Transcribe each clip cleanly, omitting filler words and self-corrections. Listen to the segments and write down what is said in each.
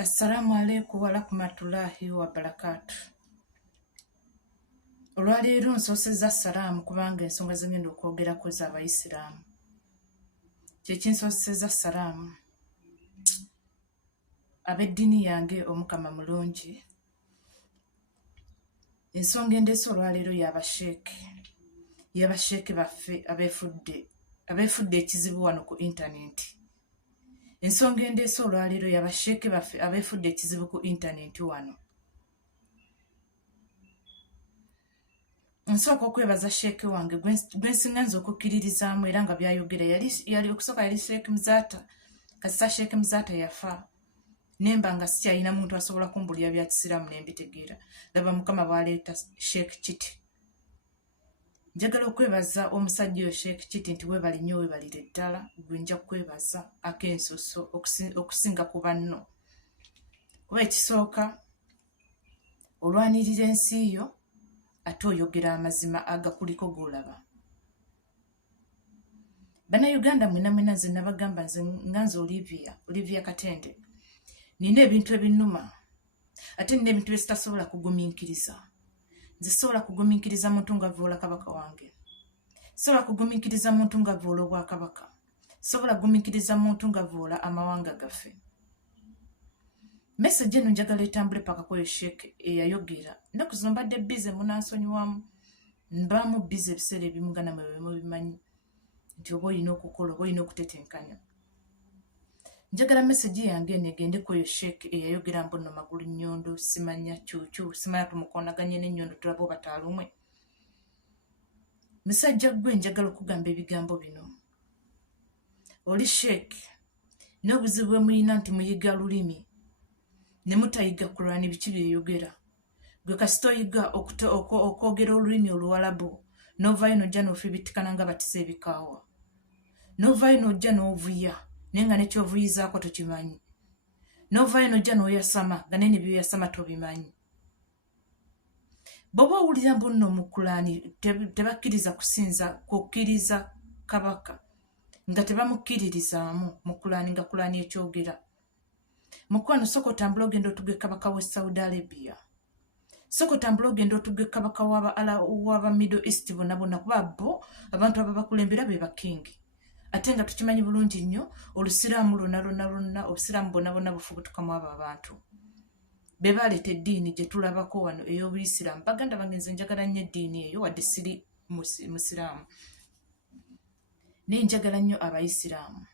Assalamu alaikum wa rahmatullahi wa barakatuh. Olwaleero nsosezza salaamu kubanga ensonga ze ngenda okwogerako z'Abayisiraamu. Kyekinsosezza salaamu. Ab'eddiini yange Omukama mulungi. Ensonga endeese olwaleero y'abasheeke baffe abeefudde ekizibu wano ku intaneti. Ensonga endeese olwaleero y'abasheeke baffe abeefudde ekizibu ku intaneti wano. Nsooka okwebaza sheeke wange gwe nsinganza okukkiririzaamu era nga byayogera yali okusooka yali Sheeke Muzaata, kasita Sheeke Muzaata yafa nemba nga sikyalina muntu asobola kumbulira bya kisiraamu ne mbitegeera. Laba Mukama bw'aleeta Sheeke Kiti. Njagala okwebaza omusajja oyo Sheeke Kiti nti weebali nnyo weebalire ddala, gwe nja kwebaza ak'ensoso okusinga ku banno. Kuba ekisooka olwanirira ensi yo ate oyogera amazima agakuliko g'olaba. Bannayuganda mwena nze nabagamba nze nganze Olivia Katende. Nina ebintu ebinnuma ate nina ebintu bye sitasobola kugumiikiriza. Nze sobola kugumiikiriza muntu ng'avvoola kabaka wange. Sobola kugumiikiriza muntu ng'avvoola obwakabaka. Sobola kugumiikiriza muntu ng'avvoola amawanga gaffe. Message eno njagala etambule paka kweyo Sheeke eyayogera. Ennaku zino mbadde bize munansonyiwamu. Mbaamu bize ebiseera ebimu nga nammwe bwe mubimanyi nti oba olina okukola oba olina okutetenkanya. Njagala message yange eno egende kweyo Sheeke eyayogera mbu nno magulu nnyondo simanya kyukyu simanya tumukoonaganye n'ennyondo tulaba oba taalumwe. Musajja gwe njagala okugamba ebigambo bino. Oli Sheeke n'obuzibu bwe mulina nti muyiga lulimi ne mutayiga Kurani biki byeyogera. Gwe kasita oyiga okwogera olulimi Oluwalabu n'ovaayo n'ojja n'ofiibittikana nga batisa ebikaawa. N'ovaayo n'ojja n'ovuya naye nga nekyovuyizaako tokimanyi. N'ovaayo n'ojja n'oyasama nga naye ne byoyasama tobimanyi. Bw'oba owulira mbu nno mu Kurani tebakkiriza kukkiriza kabaka nga tebamukkiririzaamu mu Kurani nga Kurani ekyogera. Mukwano sooka otambula ogenda otuge kabaka w'e Saudi Arabia. Sooka otambula ogenda otuge kabaka w'aba Middle East bonna kuba bo abantu ababakulembera be bakingi. Ate nga tukimanyi bulungi nnyo Olusiraamu lonna Obusiraamu bonna bufubutukamu abo abantu. Be baleeta eddiini gye tulabako wano ey'Obuyisiraamu. Baganda bange nze njagala nnyo eddiini eyo wadde siri Musiraamu. Naye njagala nnyo Abayisiraamu.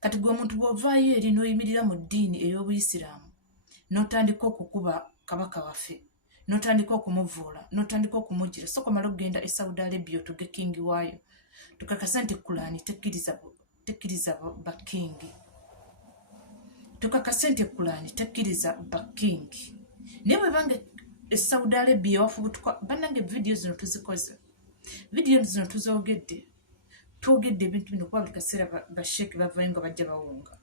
Kati gwe omuntu bw'ovaayo eri n'oyimirira mu ddiini ey'Obuyisiraamu n'otandika okukuba kabaka waffe, n'otandika okumuvvuula, n'otandika okumugira, sooka omala okugenda e Saudi Arabia otuge kingi waayo. Tukakasa nti Kurani tekkiriza bakingi. Tukakase nti Kurani tekkiriza bakingi. Naye bwe bange e Saudi Arabia wafubutuka bannange vidiyo zino tuzikoze. Vidiyo zino tuzoogedde. Twogedde ebintu bino kuba buli kaseera basheeke bavaayo nga bajja bawunga.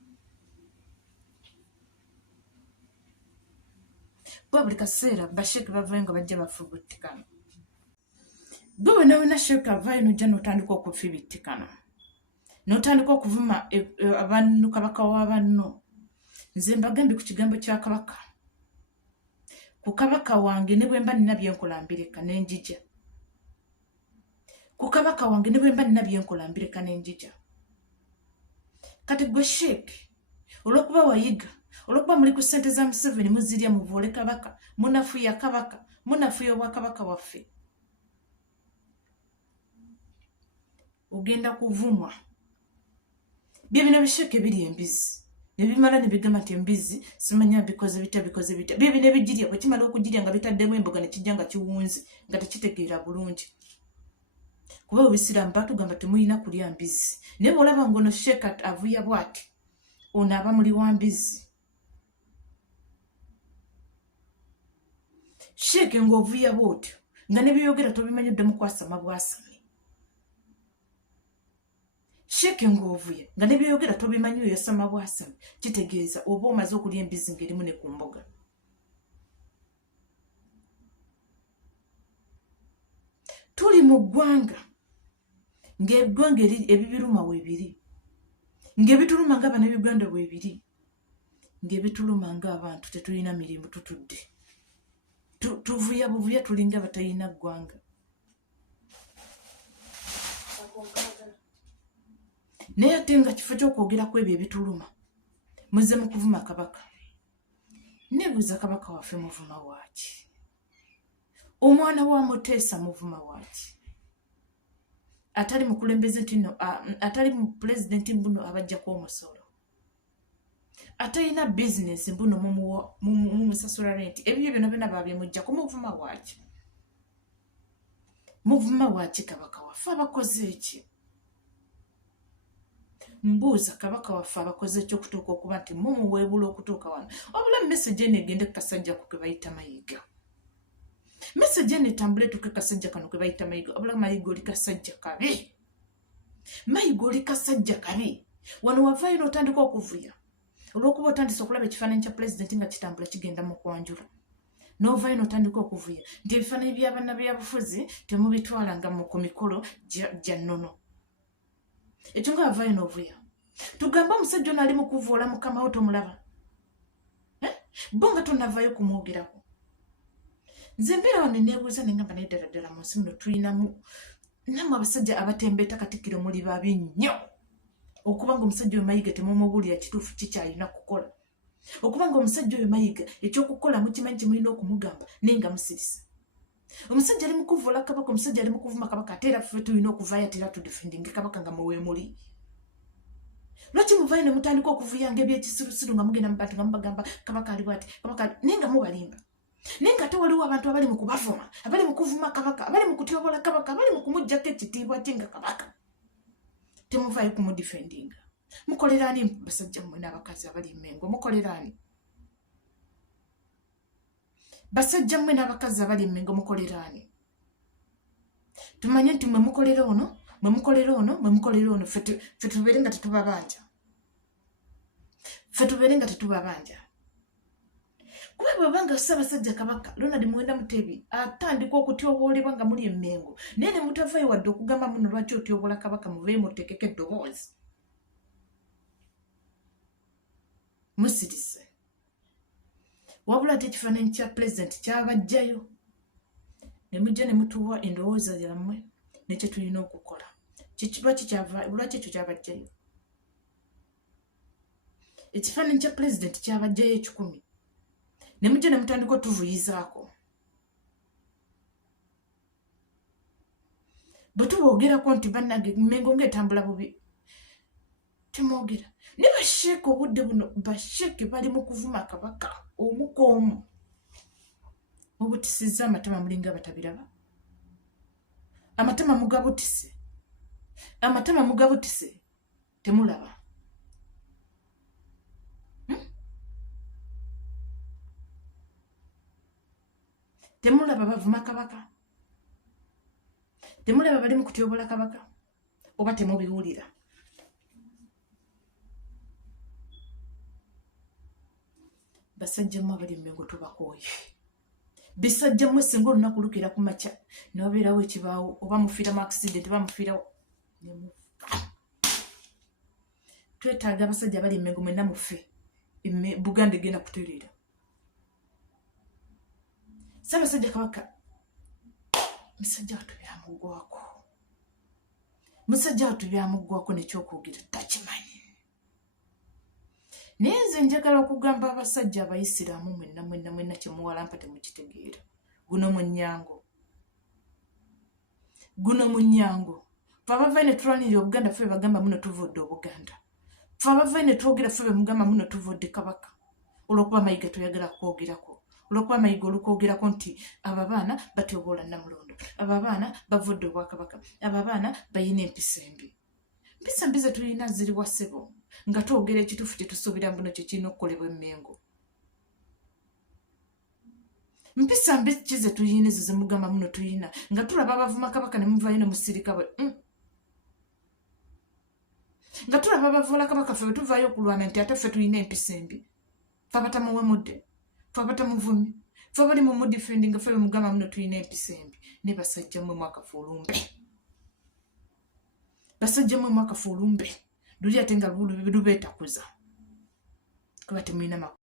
Kuba buli kaseera basheeke bavaayo nga bajja bafubuttikana. Gwe wena Sheeke avaayo n'ojja n'otandika okufibittikana. N'otandika okuvuma abantu kabaka w'abanno. Nze mbagambye ku kigambo kya kabaka. Ku kabaka wange ne bwe mba nina bye nkola mbireka ne njija. Ku kabaka wange ne bwe mba nina bye nkola mbireka ne njija. Kati gwe Sheeke olw'okuba wayiga, olw'okuba muli ku ssente za Museveni muzirya muvuule kabaka, munafuya kabaka, munafuya obwakabaka waffe. Ogenda kuvumwa. Bye bino Sheeke biri embizi. Ne bimala ne bigamba nti embizi simanya bikoze bita. Bye bino ebigirya bwe kimala okugirya nga bitaddemu emboga ne kijja nga kiwunze nga tekitegeera bulungi. Kuba Obuyisiraamu batugamba temulina kulya mbizi. Naye bw'olaba ng'ono Sheeke avuya bw'ati, ono aba muli wa mbizi. Sheeke ng'ovuya bw'otyo nga ne byeyogera tobimanyi oddamu kwasama bwasame. Sheeke ng'ovuya nga ne byeyogera tobimanyi oyasama bwasame. Kitegeeza oba omaze okulya embizi ng'erimu ne ku mboga. Tuli mu ggwanga ng'eggwanga ebibiruma weebiri, ng'ebituluma nga Bannayuganda weebiri, ng'ebituluma ng'abantu tetulina mirimu tutudde tuvuya buvuya tulinga batalina ggwanga. Naye ate nga kifo ky'okwogeraku ebyo ebituluma muzze mu kuvuma kabaka. Neebuuza kabaka waffe muvuma waaki? Omwana wa Muteesa muvuma waaki? Atali mukulembeze ntino atali mu pulezidenti mbuno abajjako omusolo, atalina bizinesi mbuno mumusasula renti, ebyo byonna babyemujjako. Muvuma waaki? Muvuma waaki kabaka waffe? Abakoze eki? Mbuuza kabaka waffe abakoze eki okutuuka okuba nti mumuweebula okutuuka wano? Wabula message eno egende ku kasajja ku ke bayita Mayiga. Message eno etambule tuke kasajja kano ke bayita Mayiga. Wabula Mayiga oli kasajja kabi. Mayiga oli kasajja kabi. Wano wavaayo n'otandika okuvuya olw'okuba otandise okulaba ekifaananyi kya pulezidenti nga kitambula kigenda mu kwanjula. N'ovaayo n'otandika okuvuya nti ebifaananyi by'abannabufuzi temubitwalanga ku mikolo gya nnono. Ekyo nga wavaayo n'ovuya. Tugamba omusajja ono ali mu kuvoola mukama we tomulaba. Bo nga tonnavaayo kumwogerako. Nze mbeera wano neebuuza ne ngamba naye ddala ddala mu nsi muno tulinamu nammwe abasajja abatembeeta Katikkiro muli babi nnyo. Okuba nga omusajja oyo Mayiga temumubuulira kituufu kikyalina kukola. Okuba nga omusajja oyo Mayiga ekyokukola mukimanyi kimulina okumugamba naye nga musirisa. Omusajja ali mu kuvoola kabaka, omusajja ali mu kuvuma kabaka, ate era ffe tulina okuvaayo ate era tudefendinge kabaka nga muwe muli. Lwaki muvaayo ne mutandika okuvuyanga ebyekisirusiru nga mugenda mu bantu nga mubagamba kabaka ali bw'ati, kabaka naye nga mubalimba. Naye nga ate waliwo abantu abali mu kubavuma, abali mu kuvuma kabaka, abali mu kutyoboola kabaka, abali mu kumuggyako ekitiibwa kye nga kabaka. Temuvaayo kumudifendinga. Mukolera ani basajja mmwe n'abakazi abali Mmengo? Mukolera ani? Basajja mmwe n'abakazi abali Mmengo mukolera ani? Tumanye nti mwe mukolera ono, mwe mukolera ono, mwe mukolera ono, ffe tubeere nga tetubabanja. Ffe tubeere nga tetubabanja. Kuba bw'obanga Ssaabasajja Kabaka Ronald Muwenda Mutebi atandika okutyoboolebwa nga muli Mmengo, naye ne mutavaayo wadde okugamba muno lwaki otyoboola kabaka, muveeyo muteekeko eddoboozi. Musirise. Wabula ate ekifaananyi kya pulezidenti kyabajjayo ne mujja ne mutuwa endowooza yammwe nekye tulina okukola. Lwaki ekyo kyabajjayo? Ekifaananyi kya pulezidenti kyabajjayo 10 ne mujja ne mutandika otuvuyizaako. Bwe tuboogerako nti bannange Mmengo ng'etambula bubi, temwogera. Ne basheeke obudde buno, basheeke bali mu kuvuma kabaka omukoomu. Mubutisizza amatama mulinga batabiraba. Amatama mugabutise. Amatama mugabutise temulaba. Temulaba bavuma kabaka. Temulaba bali mu kutyoboola kabaka. Oba temubiwulira. Basajja mmwe abali Mmengo tubakooye. Bisajja mmwe singa olunaku lukira ku makya ne wabeerawo ekibaawo oba mufiira mu accident oba mufiirawo ne mufa. Twetaaga abasajja abali Mmengo mwenna mufe. Buganda egenda kutereera. Ssaabasajja Kabaka musajja wattu byamuggwako. Musajja wattu byamuggwako nekyokwogera takimanyi. Naye nze njagala okugamba abasajja Abayisiraamu mwenna kyemuwalampa temukitegeera. Guno Munyango. Ffe abavaayo ne tulwanirira Obuganda ffe bagamba muno tuvudde Obuganda. Ffe abavaayo ne twogera ffe bemugamba muno tuvudde Kabaka. Olw'okuba Mayiga toyagala kwogerako. Olw'okuba Mayiga olukwogerako nti abo abaana batyoboola Namulondo. Abo abaana bavudde Obwakabaka. Abo abaana bayina empisa embi. Empisa mbi ze tulina ziri wa ssebo. Nga twogera ekituufu kye tusuubira mbuno kye kirina okukolebwa Mmengo. Mpisa mbi ki ze tuyina ezo ze mugamba muno tuyina nga tulaba abavuma kabaka ne muvaayo ne musirika bwe. Nga tulaba abavoola kabaka ffe bwe tuvaayo okulwana nti ate ffe tulina empisa embi. Ffe abatamuwemudde, ffe abatamuvumye, ffe abali mu mudifendinga ffe bemugamba muno tulina empisa embi. Ne basajja mmwe mwakafa olumbe. Basajja mmwe mwakafa olumbe. Luli ate nga lubeetakuza. kuba temulina makulu.